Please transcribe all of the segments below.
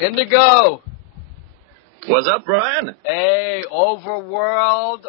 Endigo! What's up, Brian? Hey, Overworld!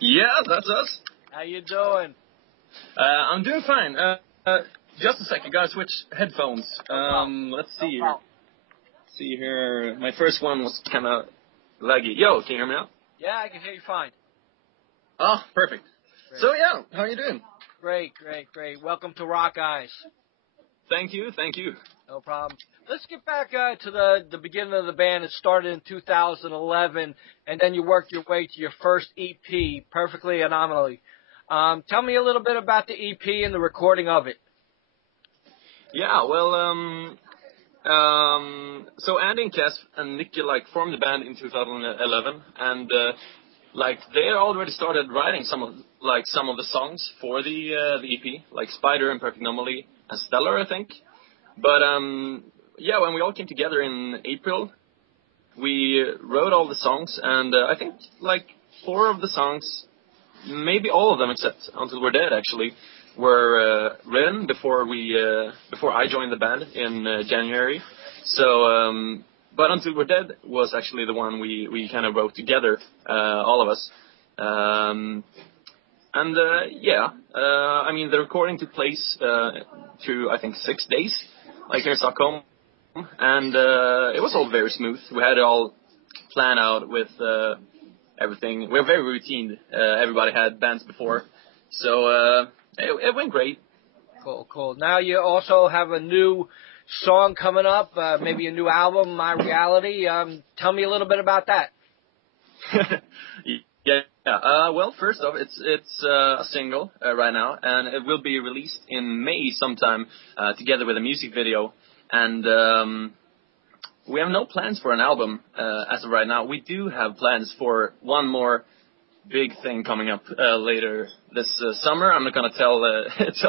Yeah, that's us. How you doing? I'm doing fine. Just a sec, I gotta switch headphones. Let's see here. See here. My first one was kind of laggy. Yo, can you hear me now? Yeah, I can hear you fine. Oh, perfect. Great. So yeah, how are you doing? Great. Welcome to Rockeyez. Thank you. No problem. Let's get back to the beginning of the band. It started in 2011, and then you worked your way to your first EP, Perfectly Anomaly. Tell me a little bit about the EP and the recording of it. Yeah, well, so Andy and Cass and Nicky formed the band in 2011, and they already started writing some of the songs for the EP, like Spider and Perfect Anomaly and Stellar, I think. But yeah, when we all came together in April, we wrote all the songs, and I think 4 of the songs, maybe all of them except Until We're Dead, actually, were written before I joined the band in January. So, but Until We're Dead was actually the one we kind of wrote together, all of us. Yeah, I mean, the recording took place through, I think, 6 days, here in Stockholm. And it was all very smooth. We had it all planned out with everything. We're very routine. Everybody had bands before. So it went great. Cool. Now you also have a new song coming up, maybe a new album, My Reality. Tell me a little bit about that. Yeah. Well, first off, it's a single right now, and it will be released in May sometime, together with a music video. And we have no plans for an album as of right now. We do have plans for one more big thing coming up later this summer. I'm not gonna tell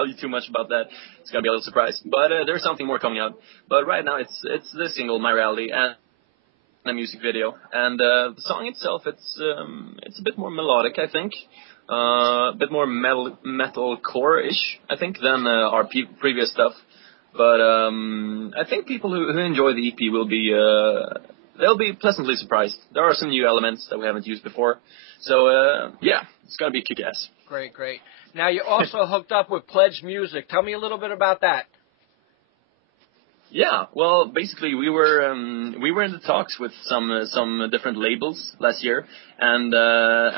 you too much about that. It's gonna be a little surprise. But there's something more coming out. But right now, it's the single, My Reality, and a music video. And the song itself, it's a bit more melodic, I think. A bit more metalcore-ish, I think, than our previous stuff. But I think people who enjoy the EP will be they'll be pleasantly surprised. There are some new elements that we haven't used before. So yeah, it's gonna be kick-ass. Great. Now you also hooked up with Pledge Music. Tell me a little bit about that. Yeah, well, basically we were in the talks with some different labels last year, and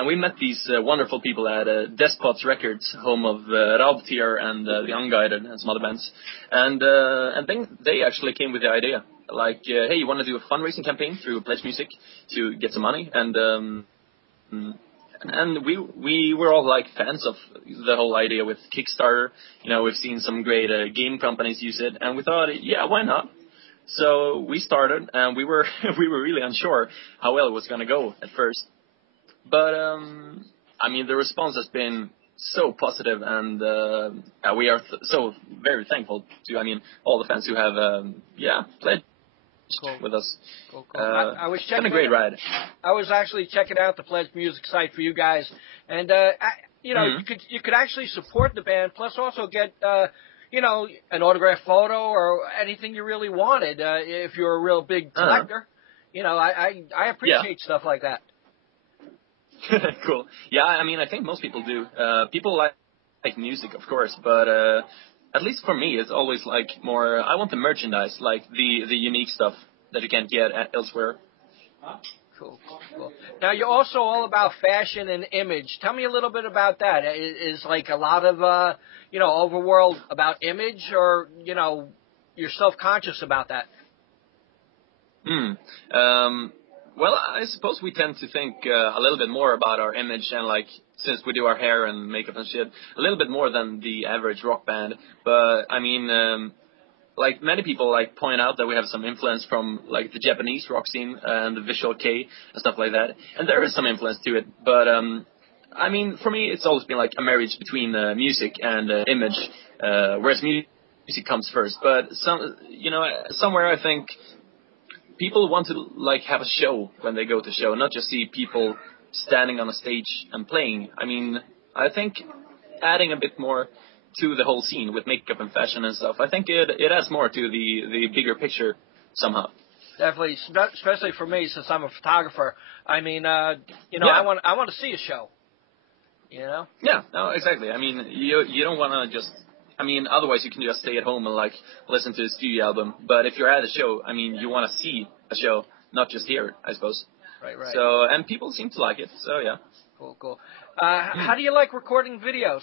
we met these wonderful people at Despots Records, home of Rademacher and the Unguided and some other bands, and then they actually came with the idea, hey, you want to do a fundraising campaign through Pledge Music to get some money, and we were all fans of the whole idea with Kickstarter. We've seen some great game companies use it, and we thought, yeah, why not? So we started, and we were really unsure how well it was going to go at first. But I mean, the response has been so positive, and we are so very thankful to all the fans who have pledged with us. Cool. I was checking. It's been a great ride. I was actually checking out the Pledge Music site for you guys, and you could actually support the band, plus also get an autographed photo or anything you really wanted if you're a real big collector. I appreciate stuff like that. Cool. Yeah, I mean, I think most people do. People like music, of course, but at least for me, it's always more. I want the merchandise, the unique stuff that you can't get elsewhere. Cool. Now you're also all about fashion and image. Tell me a little bit about that. Is a lot of Overworld about image, or you're self-conscious about that? Well, I suppose we tend to think a little bit more about our image, and since we do our hair and makeup and shit, a little bit more than the average rock band. But I mean, many people point out that we have some influence from the Japanese rock scene and the Visual Kei and stuff like that, and there is some influence to it. But I mean, for me, it's always been a marriage between music and image, whereas music comes first. But somewhere I think people want to have a show when they go to show, not just see people standing on a stage and playing. I mean, I think adding a bit more to the whole scene with makeup and fashion and stuff, I think it adds more to the bigger picture somehow. Definitely, especially for me since I'm a photographer. I mean, you know, Yeah. I want to see a show. You know? Yeah, no, exactly. I mean, you don't want to just. I mean, otherwise you can just stay at home and like listen to a studio album. But if you're at a show, I mean, you want to see a show, not just hear it, I suppose. Right. So, and people seem to like it. So yeah. Cool. How do you like recording videos?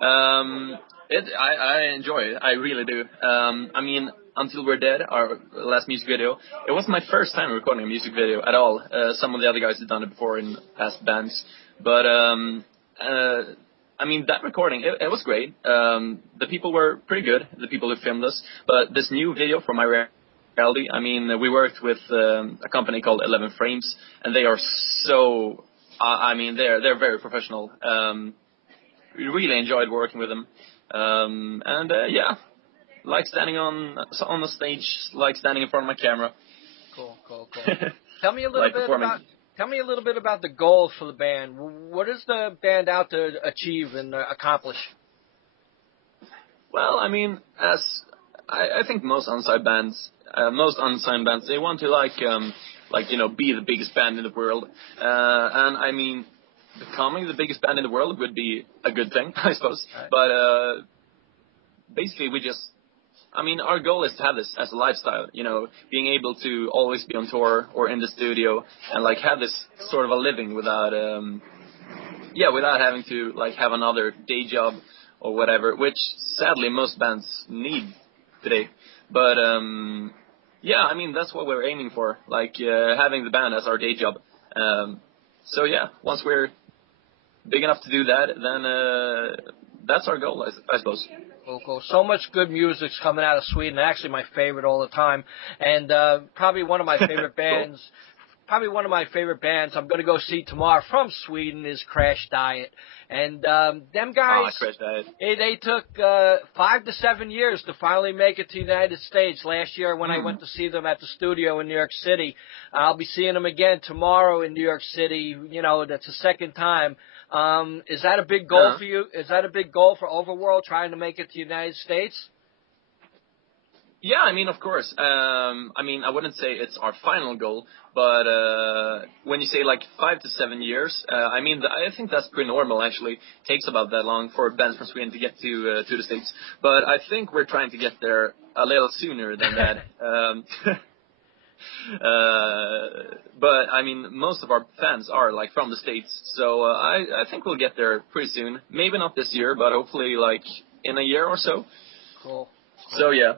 I enjoy it. I really do. I mean, Until We're Dead, our last music video, it wasn't my first time recording a music video at all. Some of the other guys had done it before in past bands. But, I mean, that recording, it was great. The people were pretty good, the people who filmed us. But this new video for My Reality, I mean, we worked with a company called 11 Frames, and they are so, I mean, they're very professional. We really enjoyed working with them. Yeah, like standing on the stage, like standing in front of my camera. Cool. Tell me a little bit about the goals for the band. What is the band out to achieve and accomplish? Well, I mean, as I think most unsigned bands, they want to like you know, be the biggest band in the world. And I mean, becoming the biggest band in the world would be a good thing, I suppose. Right. But basically, I mean, our goal is to have this as a lifestyle, you know, being able to always be on tour or in the studio and like have this sort of a living without having to like have another day job or whatever, which sadly most bands need today. But yeah, I mean, that's what we're aiming for, like having the band as our day job. So yeah, once we're big enough to do that, then that's our goal, I suppose. Cool. So much good music's coming out of Sweden. Actually, my favorite all the time, and probably one of my favorite bands. Cool. Probably one of my favorite bands I'm going to go see tomorrow from Sweden is Crash Diet. And them guys, Crash Diet. They took 5 to 7 years to finally make it to the United States. Last year when I went to see them at the studio in New York City, I'll be seeing them again tomorrow in New York City. You know, that's the second time. Is that a big goal for you? Is that a big goal for Overworld, trying to make it to the United States? Yeah, I mean, of course. I mean, I wouldn't say it's our final goal, but when you say like 5 to 7 years, I mean, I think that's pretty normal. Actually, it takes about that long for bands from Sweden to get to the States. But I think we're trying to get there a little sooner than that. But I mean, most of our fans are like from the States, so I think we'll get there pretty soon. Maybe not this year, but hopefully like in a year or so. Cool. So yeah.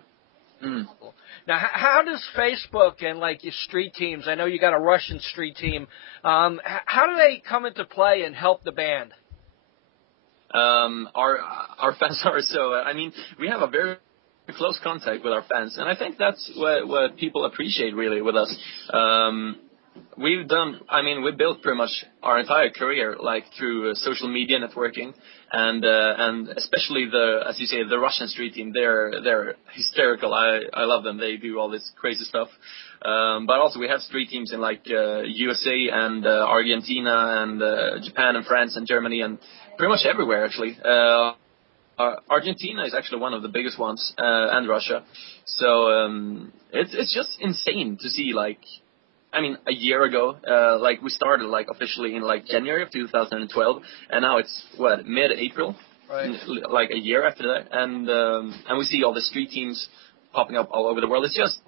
Cool. Now, how does Facebook and like your street teams? I know you got a Russian street team. How do they come into play and help the band? Our fans are so. I mean, we have a very close contact with our fans, and I think that's what people appreciate really with us. We built pretty much our entire career like through social media networking, and especially as you say, the Russian street team. They're hysterical. I love them. They do all this crazy stuff. But also we have street teams in like USA and Argentina and Japan and France and Germany and pretty much everywhere actually. Argentina is actually one of the biggest ones, and Russia. So it's just insane to see, like, I mean, a year ago, like we started like officially in like January of 2012, and now it's mid-April, right? Like a year after that, and we see all the street teams popping up all over the world. It's just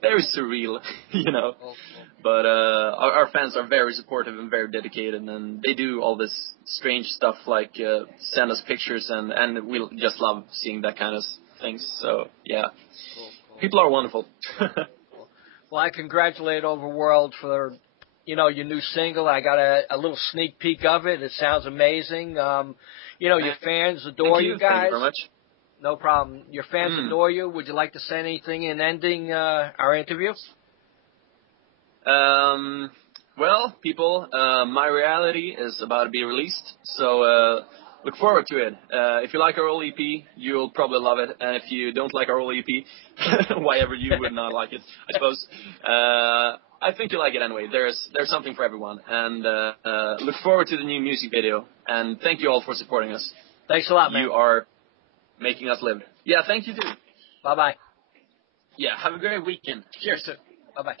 very surreal, you know. Cool. But our fans are very supportive and very dedicated, and they do all this strange stuff like send us pictures, and we just love seeing that kind of things. So yeah, cool. People are wonderful. Cool. Well, I congratulate Overworld for your new single. I got a little sneak peek of it. It sounds amazing. Your fans adore you guys. Thank you very much. No problem. Your fans adore you. Would you like to say anything in ending our interview? Well, people, My Reality is about to be released, so look forward to it. If you like our old EP, you'll probably love it, and if you don't like our old EP, why ever you would not like it, I suppose. I think you'll like it anyway. There's something for everyone, and look forward to the new music video, and thank you all for supporting us. Thanks a lot, man. You are making us live. Yeah, thank you too. Bye-bye. Yeah, have a great weekend. Cheers. Bye-bye.